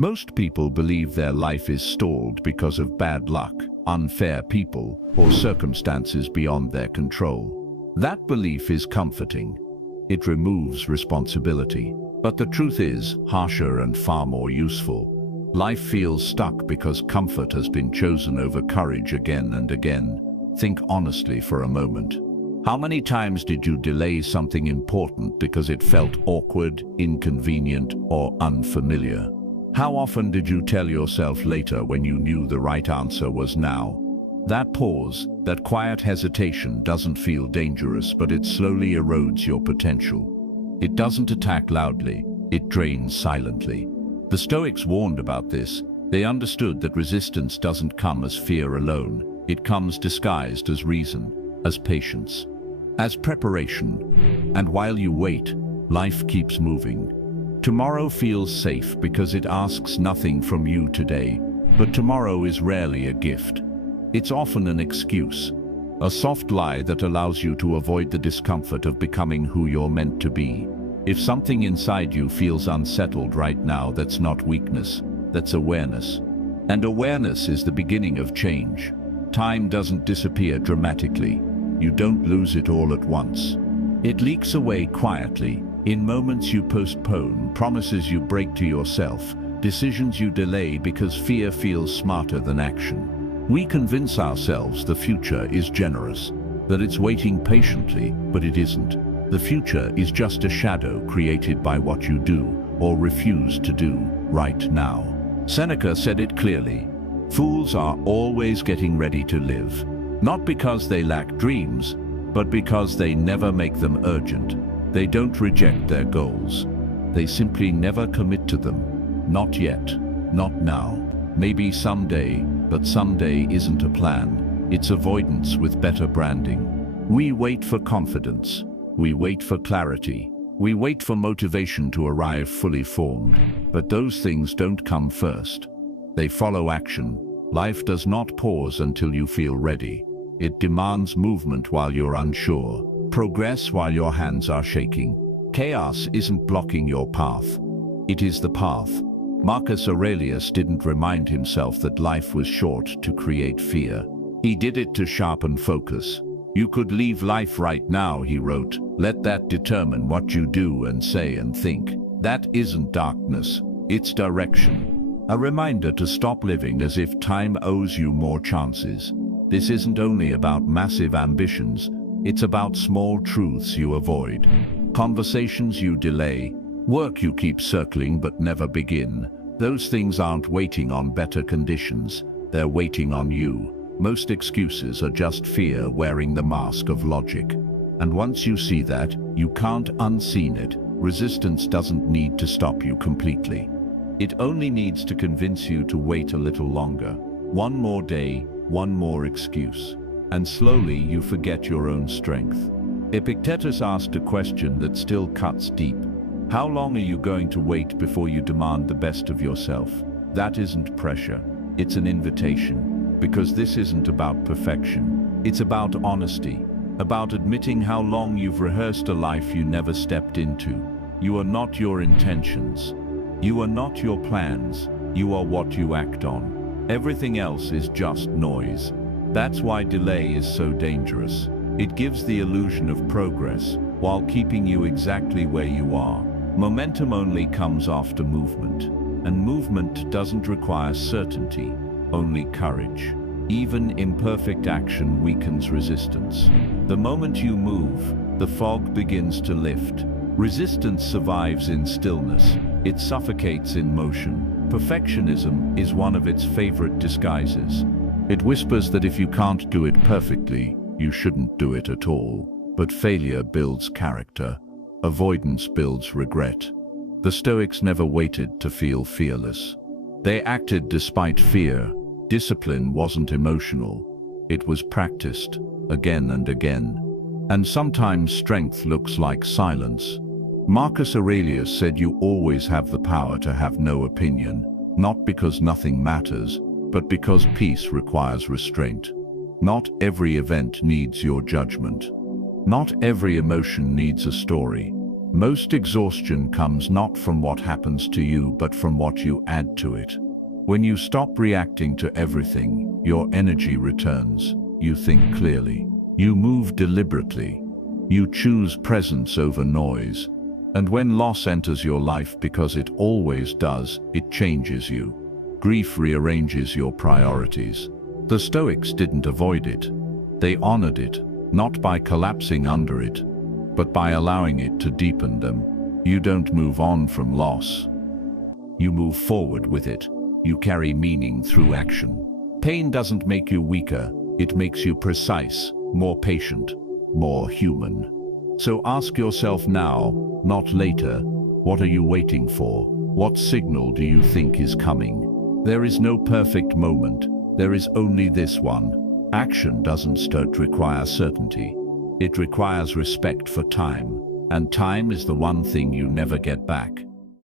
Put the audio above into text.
Most people believe their life is stalled because of bad luck, unfair people, or circumstances beyond their control. That belief is comforting. It removes responsibility. But the truth is harsher and far more useful. Life feels stuck because comfort has been chosen over courage again and again. Think honestly for a moment. How many times did you delay something important because it felt awkward, inconvenient, or unfamiliar? How often did you tell yourself later when you knew the right answer was now? That pause, that quiet hesitation doesn't feel dangerous, but it slowly erodes your potential. It doesn't attack loudly, it drains silently. The Stoics warned about this. They understood that resistance doesn't come as fear alone. It comes disguised as reason, as patience, as preparation. And while you wait, life keeps moving. Tomorrow feels safe because it asks nothing from you today, but tomorrow is rarely a gift. It's often an excuse, a soft lie that allows you to avoid the discomfort of becoming who you're meant to be. If something inside you feels unsettled right now, that's not weakness, that's awareness. And awareness is the beginning of change. Time doesn't disappear dramatically. You don't lose it all at once. It leaks away quietly, in moments you postpone, promises you break to yourself, decisions you delay because fear feels smarter than action. We convince ourselves the future is generous, that it's waiting patiently, but it isn't. The future is just a shadow created by what you do or refuse to do right now. Seneca said it clearly. Fools are always getting ready to live, not because they lack dreams, but because they never make them urgent. They don't reject their goals. They simply never commit to them. Not yet, not now. Maybe someday, but someday isn't a plan. It's avoidance with better branding. We wait for confidence. We wait for clarity. We wait for motivation to arrive fully formed. But those things don't come first. They follow action. Life does not pause until you feel ready. It demands movement while you're unsure, progress while your hands are shaking. Chaos isn't blocking your path. It is the path. Marcus Aurelius didn't remind himself that life was short to create fear. He did it to sharpen focus. You could leave life right now, he wrote. Let that determine what you do and say and think. That isn't darkness, it's direction. A reminder to stop living as if time owes you more chances. This isn't only about massive ambitions, it's about small truths you avoid, conversations you delay, work you keep circling but never begin. Those things aren't waiting on better conditions, they're waiting on you. Most excuses are just fear wearing the mask of logic. And once you see that, you can't unseen it. Resistance doesn't need to stop you completely. It only needs to convince you to wait a little longer. One more day, one more excuse. And slowly you forget your own strength. Epictetus asked a question that still cuts deep. How long are you going to wait before you demand the best of yourself? That isn't pressure, it's an invitation. Because this isn't about perfection. It's about honesty, about admitting how long you've rehearsed a life you never stepped into. You are not your intentions. You are not your plans. You are what you act on. Everything else is just noise. That's why delay is so dangerous. It gives the illusion of progress while keeping you exactly where you are. Momentum only comes after movement, and movement doesn't require certainty, only courage. Even imperfect action weakens resistance. The moment you move, the fog begins to lift. Resistance survives in stillness. It suffocates in motion. Perfectionism is one of its favorite disguises. It whispers that if you can't do it perfectly, you shouldn't do it at all. But failure builds character. Avoidance builds regret. The Stoics never waited to feel fearless. They acted despite fear. Discipline wasn't emotional. It was practiced, again and again. And sometimes strength looks like silence. Marcus Aurelius said you always have the power to have no opinion, not because nothing matters, but because peace requires restraint. Not every event needs your judgment. Not every emotion needs a story. Most exhaustion comes not from what happens to you, but from what you add to it. When you stop reacting to everything, your energy returns. You think clearly. You move deliberately. You choose presence over noise. And when loss enters your life, because it always does, it changes you. Grief rearranges your priorities. The Stoics didn't avoid it. They honored it, not by collapsing under it, but by allowing it to deepen them. You don't move on from loss. You move forward with it. You carry meaning through action. Pain doesn't make you weaker. It makes you precise, more patient, more human. So ask yourself now, not later, what are you waiting for? What signal do you think is coming? There is no perfect moment. There is only this one. Action doesn't require certainty. It requires respect for time. And time is the one thing you never get back.